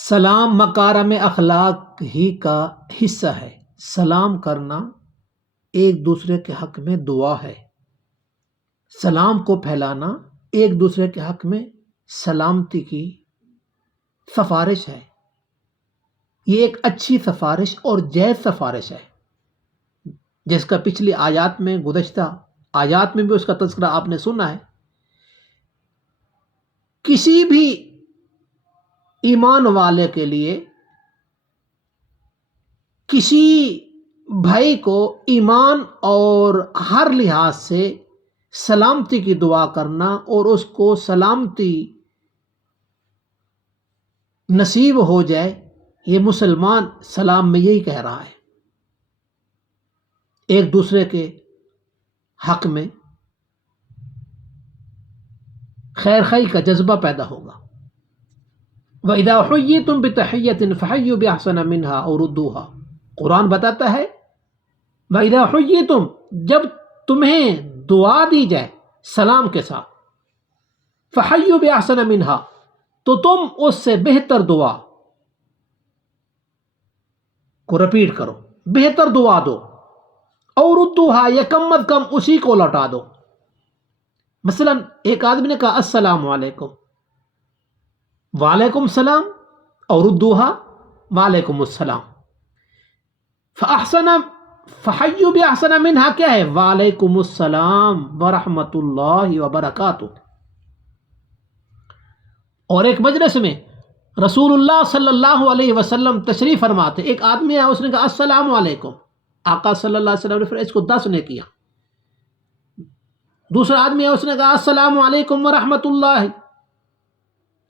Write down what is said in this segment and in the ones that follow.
سلام مکارم اخلاق ہی کا حصہ ہے۔ سلام کرنا ایک دوسرے کے حق میں دعا ہے۔ سلام کو پھیلانا ایک دوسرے کے حق میں سلامتی کی سفارش ہے۔ یہ ایک اچھی سفارش اور جائز سفارش ہے، جس کا پچھلی آیات میں، گزشتہ آیات میں بھی اس کا تذکرہ آپ نے سنا ہے۔ کسی بھی ایمان والے کے لیے کسی بھائی کو ایمان اور ہر لحاظ سے سلامتی کی دعا کرنا اور اس کو سلامتی نصیب ہو جائے، یہ مسلمان سلام میں یہی کہہ رہا ہے۔ ایک دوسرے کے حق میں خیر خواہی کا جذبہ پیدا ہوگا۔ وَإِذَا حُيِّيتُم بِتَحِيَّةٍ فَحَيُّوا بِأَحْسَنَ مِنْهَا أَوْ رُدُّوهَا۔ قرآن بتاتا ہے وَإِذَا حُيِّيتُم، جب تمہیں دعا دی جائے سلام کے ساتھ، فَحَيُّوا بِأَحْسَنَ مِنْهَا، تو تم اس سے بہتر دعا کو رپیٹ کرو، بہتر دعا دو، اور ردوها، یا کم از کم اسی کو لوٹا دو۔ مثلا ایک آدمی نے کہا السلام علیکم، وعلیکم السلام، اور ردوها، وعلیکم السلام۔ فحیوا بأحسن منها کیا ہے؟ وعلیکم السلام ورحمۃ اللہ وبرکاتہ۔ اور ایک مجلس میں رسول اللہ صلی اللہ علیہ وسلم تشریف فرماتے، ایک آدمی آیا، اس نے کہا السلام علیکم، آقا صلی اللہ علیہ وسلم نے اس کو 10 نے کیا۔ دوسرا آدمی آیا، اس نے کہا السلام علیکم ورحمۃ اللہ،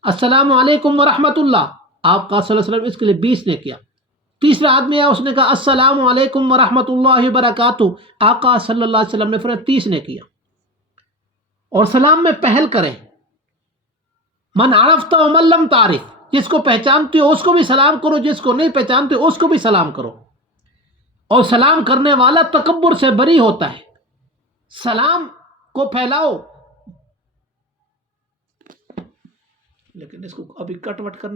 السلام علیکم ورحمۃ اللہ، آقا صلی اللہ علیہ وسلم اس کے لیے 20 نے کیا۔ تیسرا آدمی آیا، اس نے کہا السلام علیکم ورحمۃ اللہ وبرکاتہ، آقا صلی اللہ علیہ وسلم نے 30 نے کیا۔ اور سلام میں پہل کریں، من عرفت ومن لم تعرف، جس کو پہچانتے ہو اس کو بھی سلام کرو، جس کو نہیں پہچانتے اس کو بھی سلام کرو۔ اور سلام کرنے والا تکبر سے بری ہوتا ہے۔ سلام کو پھیلاؤ، لیکن اس کو ابھی کٹ وٹ کرنے